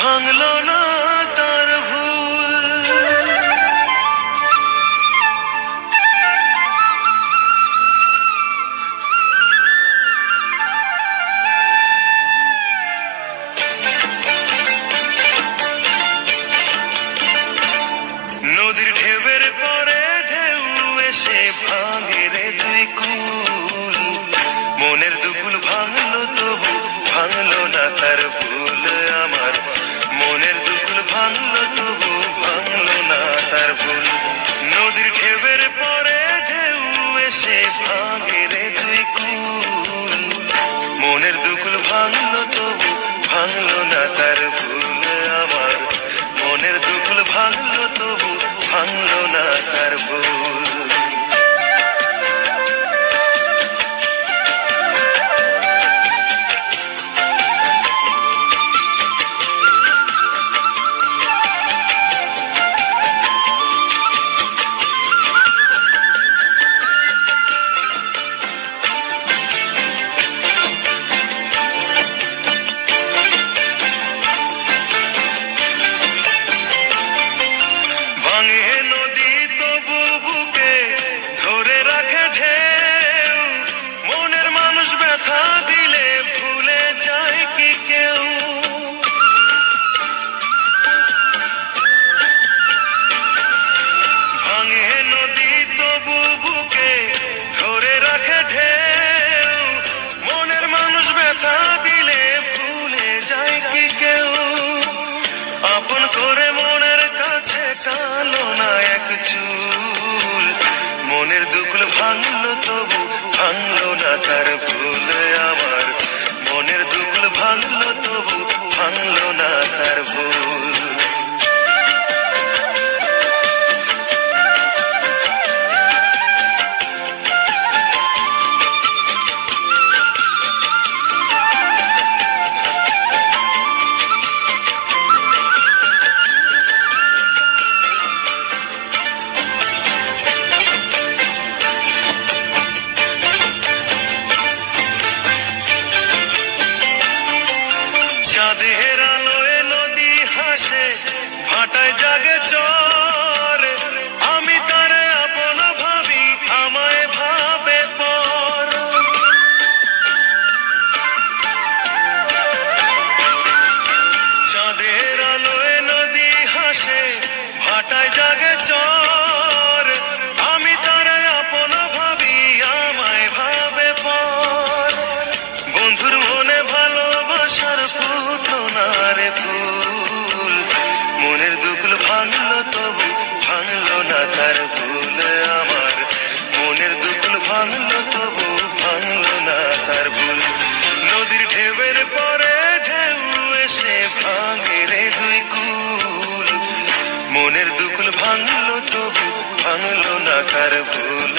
ভাঙলো না তার ভুল। নদীর ঢেউয়ের পরে ঢেউ এসে ভাঙে রে দুই কুল, মনের দুকুল ভাঙলো তবু ভাঙলো না তার ভুল আমার, মনের দুকুল ভাঙলো তবু ভাঙলো না তার ভুল। নদীর ঢেউয়ের পরে ঢেউ এসে ভাঙে রে দুই কুল, মনের দুকুল ভাঙলো তবু ভাঙলো না তার ভুল আমার, মনের দুকুল ভাঙলো তবু ভাঙলো না তার ভুল। ভাঙে নদী তবু বুকে ধরে রাখে ঢেউ, মনের মানুষ ব্যথা দিলে ভুলে যায় কি কেউ। ভাঙে নদী তবু বুকে ধরে রাখে ঢেউ, মনের মানুষ ব্যথা দিলে ভুলে যায় কি কেউ। আপন করে মনের কাছে টানো না এক চুল, মনের দুকুল ভাঙলো তবু ভাঙলো না তার ভুল আমার, মনের দুকুল ভাঙলো তবু ভাঙলো না তার ভুল। চাঁদের আলোয় নদী হাসে, ভাটায় জাগে চর, আমি তারে আপন ভাবি আমায় ভাবে পর। চাঁদের আলোয় নদী হাসে, ভাটায় জাগে চর, আমি তারে আপন ভাবি আমায় ভাবে পর। বন্ধুর মনে ভালোবাসার ফুটলো না রে ফুল, মনের দুকুল ভাঙলো তবু ভাঙলো না তার ভুল আমার, মনের দুকুল ভাঙলো তবু ভাঙলো না তার ভুল। নদীর ঢেউয়ের পরে ঢেউ এসে ভাঙে রে দুই কুল, মনের দুকুল ভাঙলো তবু ভাঙলো না তার ভুল